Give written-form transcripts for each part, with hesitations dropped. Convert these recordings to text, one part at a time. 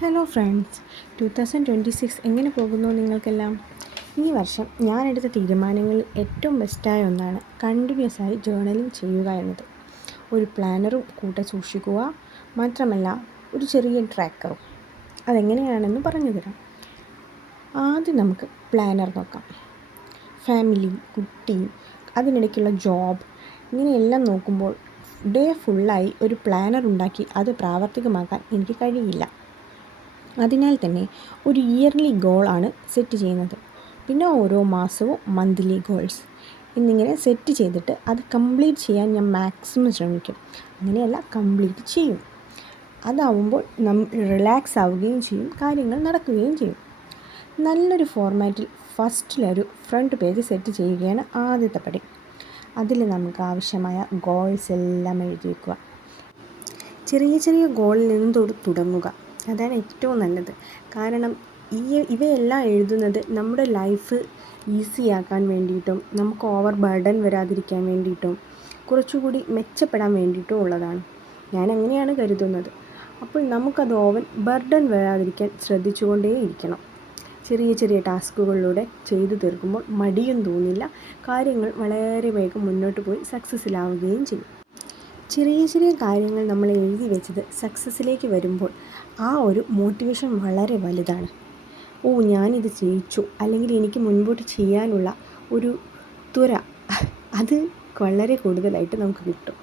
Hello friends, 2026 എങ്ങനെ പോകുന്നു നിങ്ങൾക്കെല്ലാം? ഈ വർഷം ഞാനെടുത്ത തീരുമാനങ്ങളിൽ ഏറ്റവും ബെസ്റ്റായ ഒന്നാണ് കണ്ടിന്യൂസ് ആയി ജേർണലിംഗ് ചെയ്യുക എന്നത്. ഒരു പ്ലാനറും കൂടെ സൂക്ഷിക്കുക, മാത്രമല്ല ഒരു ചെറിയ ട്രാക്കറും. അതെങ്ങനെയാണെന്ന് പറഞ്ഞു തരാം. ആദ്യം നമുക്ക് പ്ലാനർ നോക്കാം. ഫാമിലി, കുട്ടി, അതിനിടയ്ക്കുള്ള ജോബ്, ഇങ്ങനെയെല്ലാം നോക്കുമ്പോൾ ഡേ ഫുള്ളായി ഒരു പ്ലാനർ ഉണ്ടാക്കി അത് പ്രാവർത്തികമാക്കാൻ എനിക്ക് കഴിയില്ല. അതിനാൽ തന്നെ ഒരു ഇയർലി ഗോളാണ് സെറ്റ് ചെയ്യുന്നത്. പിന്നെ ഓരോ മാസവും മന്ത്ലി ഗോൾസ് എന്നിങ്ങനെ സെറ്റ് ചെയ്തിട്ട് അത് കംപ്ലീറ്റ് ചെയ്യാൻ ഞാൻ മാക്സിമം ശ്രമിക്കും. അങ്ങനെയല്ല, കംപ്ലീറ്റ് ചെയ്യും. അതാവുമ്പോൾ റിലാക്സ് ആവുകയും ചെയ്യും, കാര്യങ്ങൾ നടക്കുകയും ചെയ്യും. നല്ലൊരു ഫോർമാറ്റിൽ ഫസ്റ്റിലൊരു ഫ്രണ്ട് പേജ് സെറ്റ് ചെയ്യുകയാണ് ആദ്യത്തെ പടി. അതിൽ നമുക്ക് ആവശ്യമായ ഗോൾസ് എല്ലാം എഴുതി വയ്ക്കുക. ചെറിയ ചെറിയ ഗോളിൽ നിന്നും തുടങ്ങുക. അതാണ് ഏറ്റവും നല്ലത്. കാരണം ഇവയെല്ലാം എഴുതുന്നത് നമ്മുടെ ലൈഫ് ഈസിയാക്കാൻ വേണ്ടിയിട്ടും നമുക്ക് ഓവർ ബർഡൻ വരാതിരിക്കാൻ വേണ്ടിയിട്ടും കുറച്ചുകൂടി മെച്ചപ്പെടാൻ വേണ്ടിയിട്ടും ഉള്ളതാണ്. ഞാൻ അങ്ങനെയാണ് കരുതുന്നത്. അപ്പോൾ നമുക്കത് ഓവർ ബർഡൻ വരാതിരിക്കാൻ ശ്രദ്ധിച്ചുകൊണ്ടേയിരിക്കണം. ചെറിയ ചെറിയ ടാസ്കുകളിലൂടെ ചെയ്തു തീർക്കുമ്പോൾ മടിയും തോന്നില്ല, കാര്യങ്ങൾ വളരെ വേഗം മുന്നോട്ട് പോയി സക്സസ്സിലാവുകയും ചെയ്യും. ചെറിയ ചെറിയ കാര്യങ്ങൾ നമ്മൾ എഴുതി വെച്ചത് സക്സസ്സിലേക്ക് വരുമ്പോൾ ആ ഒരു മോട്ടിവേഷൻ വളരെ വലുതാണ്. ഞാനിത് ജയിച്ചു, അല്ലെങ്കിൽ എനിക്ക് മുൻപോട്ട് ചെയ്യാനുള്ള ഒരു ത്വര അത് വളരെ കൂടുതലായിട്ട് നമുക്ക് കിട്ടും.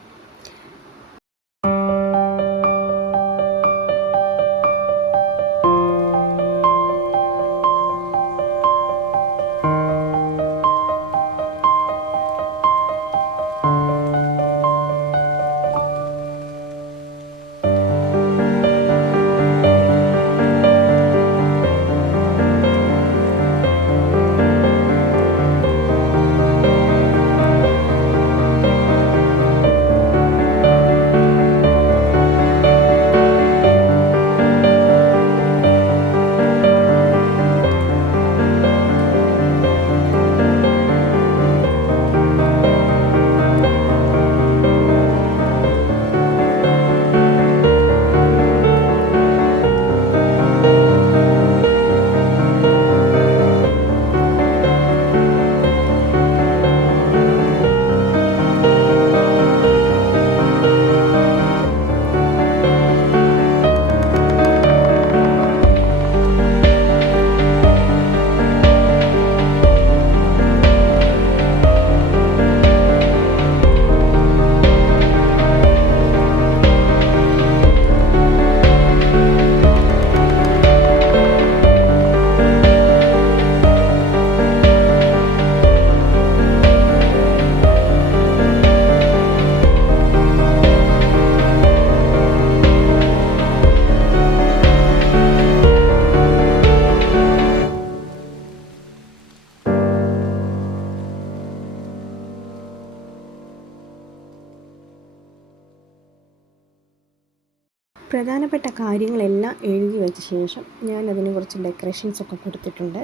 പ്രധാനപ്പെട്ട കാര്യങ്ങളെല്ലാം എഴുതി വെച്ച ശേഷം ഞാൻ അതിന് കുറച്ച് ഡെക്കറേഷൻസൊക്കെ കൊടുത്തിട്ടുണ്ട്.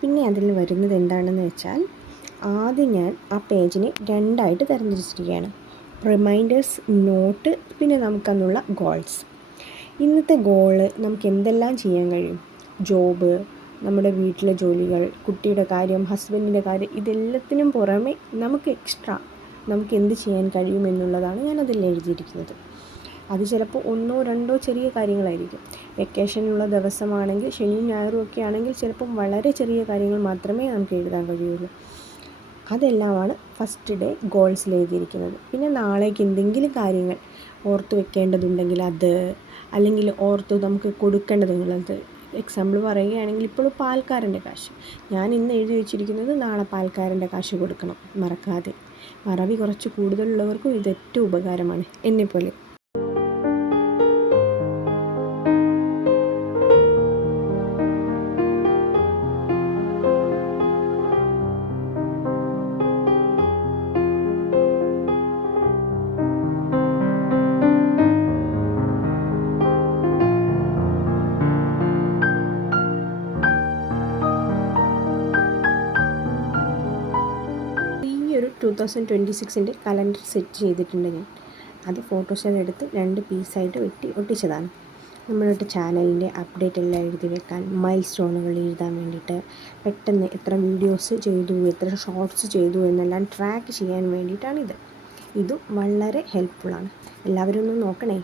പിന്നെ അതിൽ വരുന്നത് എന്താണെന്ന് വെച്ചാൽ, ആദ്യം ഞാൻ ആ പേജിനെ രണ്ടായിട്ട് തരംതിരിച്ചിരിക്കുകയാണ്. റിമൈൻഡേഴ്സ്, നോട്ട്, പിന്നെ നമുക്കന്നുള്ള ഗോൾസ്. ഇന്നത്തെ ഗോള് നമുക്ക് എന്തെല്ലാം ചെയ്യാൻ കഴിയും? ജോബ്, നമ്മുടെ വീട്ടിലെ ജോലികൾ, കുട്ടിയുടെ കാര്യം, ഹസ്ബൻഡിൻ്റെ കാര്യം, ഇതെല്ലാത്തിനും പുറമെ നമുക്ക് എക്സ്ട്രാ നമുക്ക് എന്ത് ചെയ്യാൻ കഴിയുമെന്നുള്ളതാണ് ഞാനതിൽ എഴുതിയിരിക്കുന്നത്. അത് ചിലപ്പോൾ ഒന്നോ രണ്ടോ ചെറിയ കാര്യങ്ങളായിരിക്കും. വെക്കേഷനുള്ള ദിവസമാണെങ്കിൽ, ശനിയും ഞായറും ഒക്കെ ആണെങ്കിൽ ചിലപ്പം വളരെ ചെറിയ കാര്യങ്ങൾ മാത്രമേ നമുക്ക് എഴുതാൻ കഴിയുള്ളൂ. അതെല്ലാമാണ് ഫസ്റ്റ് ഡേ ഗോൾസിൽ എഴുതിയിരിക്കുന്നത്. പിന്നെ നാളേക്ക് എന്തെങ്കിലും കാര്യങ്ങൾ ഓർത്ത് വെക്കേണ്ടതുണ്ടെങ്കിൽ അത്, അല്ലെങ്കിൽ ഓർത്ത് നമുക്ക് കൊടുക്കേണ്ടതുള്ളത്. എക്സാമ്പിൾ പറയുകയാണെങ്കിൽ, ഇപ്പോൾ പാൽക്കാരൻ്റെ കാശ് ഞാൻ ഇന്ന് എഴുതി വെച്ചിരിക്കുന്നത്, നാളെ പാൽക്കാരൻ്റെ കാശ് കൊടുക്കണം മറക്കാതെ. മറവി കുറച്ച് കൂടുതലുള്ളവർക്കും ഇത് ഏറ്റവും ഉപകാരമാണ്, എന്നെപ്പോലെ. ഒരു 2026 കലണ്ടർ സെറ്റ് ചെയ്തിട്ടുണ്ട് ഞാൻ. അത് ഫോട്ടോഷോപ്പ് എടുത്ത് 2 പീസായിട്ട് ഒട്ടിച്ചതാണ്. നമ്മളുടെ ചാനലിൻ്റെ അപ്ഡേറ്റ് എല്ലാം എഴുതി വെക്കാൻ, മൈൽ സ്റ്റോണുകൾ എഴുതാൻ വേണ്ടിയിട്ട്, പെട്ടെന്ന് എത്ര വീഡിയോസ് ചെയ്തു, എത്ര ഷോർട്സ് ചെയ്തു എന്നെല്ലാം ട്രാക്ക് ചെയ്യാൻ വേണ്ടിയിട്ടാണിത്. ഇതും വളരെ ഹെൽപ്ഫുള്ളാണ്. എല്ലാവരും ഒന്ന് നോക്കണേ.